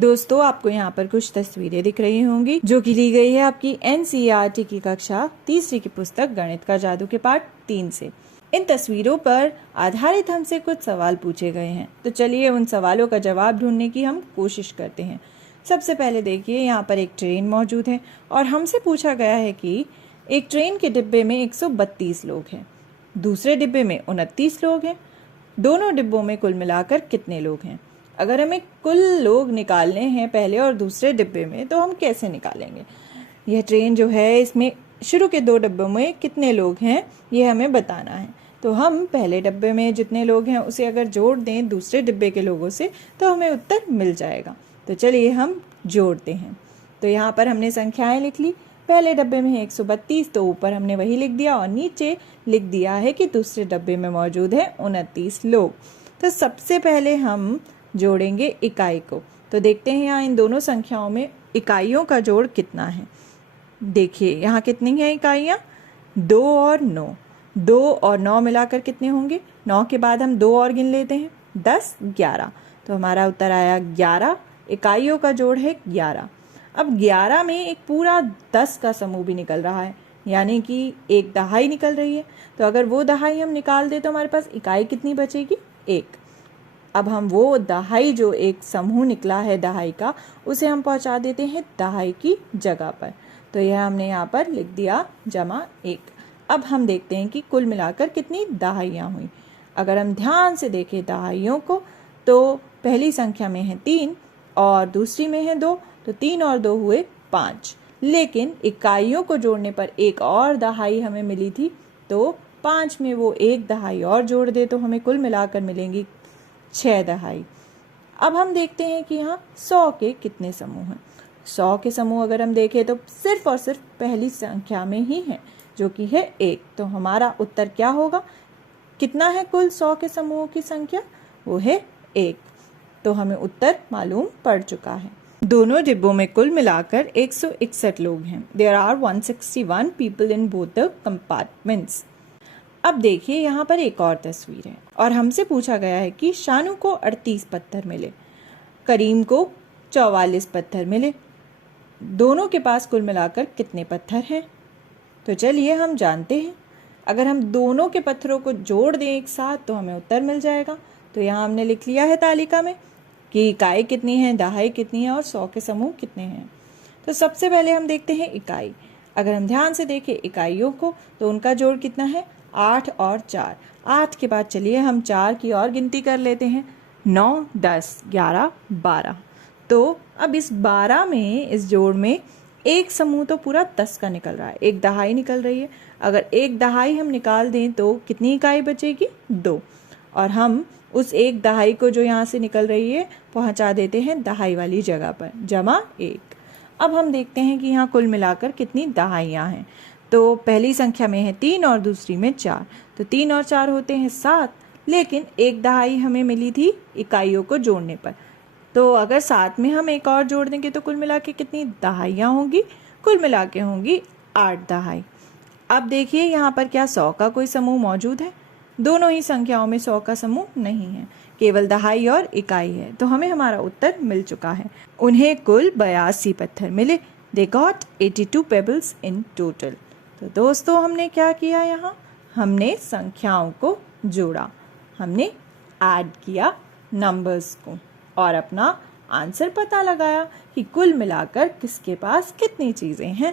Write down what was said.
दोस्तों आपको यहाँ पर कुछ तस्वीरें दिख रही होंगी जो कि ली गई है आपकी NCERT की कक्षा तीसरी की पुस्तक गणित का जादू के पाठ 3 से। इन तस्वीरों पर आधारित हमसे कुछ सवाल पूछे गए हैं, तो चलिए उन सवालों का जवाब ढूंढने की हम कोशिश करते हैं। सबसे पहले देखिए, यहाँ पर एक ट्रेन मौजूद है और हमसे पूछा गया है कि एक ट्रेन के डिब्बे में 132 लोग हैं, दूसरे डिब्बे में 29 लोग हैं, दोनों डिब्बों में कुल मिलाकर कितने लोग हैं। अगर हमें कुल लोग निकालने हैं पहले और दूसरे डिब्बे में, तो हम कैसे निकालेंगे। यह ट्रेन जो है, इसमें शुरू के 2 डिब्बों में कितने लोग हैं ये हमें बताना है। तो हम पहले डिब्बे में जितने लोग हैं उसे अगर जोड़ दें दूसरे डिब्बे के लोगों से तो हमें उत्तर मिल जाएगा। तो चलिए हम जोड़ते हैं। तो यहाँ पर हमने संख्याएं लिख ली। पहले डब्बे में है 132, तो ऊपर हमने वही लिख दिया और नीचे लिख दिया है कि दूसरे डब्बे में मौजूद है 29 लोग। तो सबसे पहले हम जोड़ेंगे इकाई को। तो देखते हैं यहाँ इन दोनों संख्याओं में इकाइयों का जोड़ कितना है। देखिए यहाँ कितनी हैं इकाइयाँ, 2 और 9। 2 और 9 मिलाकर कितने होंगे। 9 के बाद हम 2 और गिन लेते हैं, 10, 11। तो हमारा उत्तर आया 11। इकाइयों का जोड़ है 11। अब 11 में एक पूरा 10 का समूह भी निकल रहा है, यानी कि एक दहाई निकल रही है। तो अगर वो दहाई हम निकाल दे तो हमारे पास इकाई कितनी बचेगी, 1। अब हम वो दहाई जो एक समूह निकला है दहाई का, उसे हम पहुंचा देते हैं दहाई की जगह पर। तो यह हमने यहाँ पर लिख दिया +1। अब हम देखते हैं कि कुल मिलाकर कितनी दहाइयाँ हुई। अगर हम ध्यान से देखें दहाइयों को, तो पहली संख्या में है 3 और दूसरी में है 2, तो 3 और 2 हुए 5। लेकिन इकाइयों को जोड़ने पर एक और दहाई हमें मिली थी, तो 5 में वो एक दहाई और जोड़ दे तो हमें कुल मिलाकर मिलेंगी 6 दहाई। अब हम देखते हैं कि यहाँ 100 के कितने समूह हैं। 100 के समूह अगर हम देखें तो सिर्फ और सिर्फ पहली संख्या में ही है, जो कि है 1। तो हमारा उत्तर क्या होगा, कितना है कुल 100 के समूहों की संख्या, वो है 1। तो हमें उत्तर मालूम पड़ चुका है। दोनों डिब्बों में कुल मिलाकर 161 लोग हैं। There are 161 people in both the compartments। अब देखिए यहाँ पर एक और तस्वीर है और हमसे पूछा गया है कि शानू को 38 पत्थर मिले, करीम को 44 पत्थर मिले, दोनों के पास कुल मिलाकर कितने पत्थर हैं। तो चलिए हम जानते हैं। अगर हम दोनों के पत्थरों को जोड़ दें एक साथ तो हमें उत्तर मिल जाएगा। तो यहाँ हमने लिख लिया है तालिका में कि इकाई कितनी है, दहाई कितनी है और 100 के समूह कितने हैं। तो सबसे पहले हम देखते हैं इकाई। अगर हम ध्यान से देखें इकाइयों को, तो उनका जोड़ कितना है, 8 और 4। 8 के बाद चलिए हम 4 की और गिनती कर लेते हैं, 9, 10, 11, 12। तो अब इस 12 में, इस जोड़ में एक समूह तो पूरा 10 का निकल रहा है, एक दहाई निकल रही है। अगर एक दहाई हम निकाल दें तो कितनी इकाई बचेगी, 2। और हम उस एक दहाई को जो यहाँ से निकल रही है पहुँचा देते हैं दहाई वाली जगह पर, +1। अब हम देखते हैं कि यहाँ कुल मिलाकर कितनी दहाइयाँ हैं। तो पहली संख्या में है 3 और दूसरी में 4, तो 3 और 4 होते हैं 7। लेकिन एक दहाई हमें मिली थी इकाइयों को जोड़ने पर, तो अगर साथ में हम एक और जोड़ देंगे तो कुल मिला के कितनी दहाइयाँ होंगी, कुल मिला के होंगी 8 दहाई। अब देखिए यहाँ पर क्या 100 का कोई समूह मौजूद है। दोनों ही संख्याओं में 100 का समूह नहीं है, केवल दहाई और इकाई है। तो हमें हमारा उत्तर मिल चुका है। उन्हें कुल 82 पत्थर मिले। They got 82 pebbles in total। तो दोस्तों हमने क्या किया, यहाँ हमने संख्याओं को जोड़ा, हमने ऐड किया नंबर्स को और अपना आंसर पता लगाया कि कुल मिलाकर किसके पास कितनी चीज़ें हैं।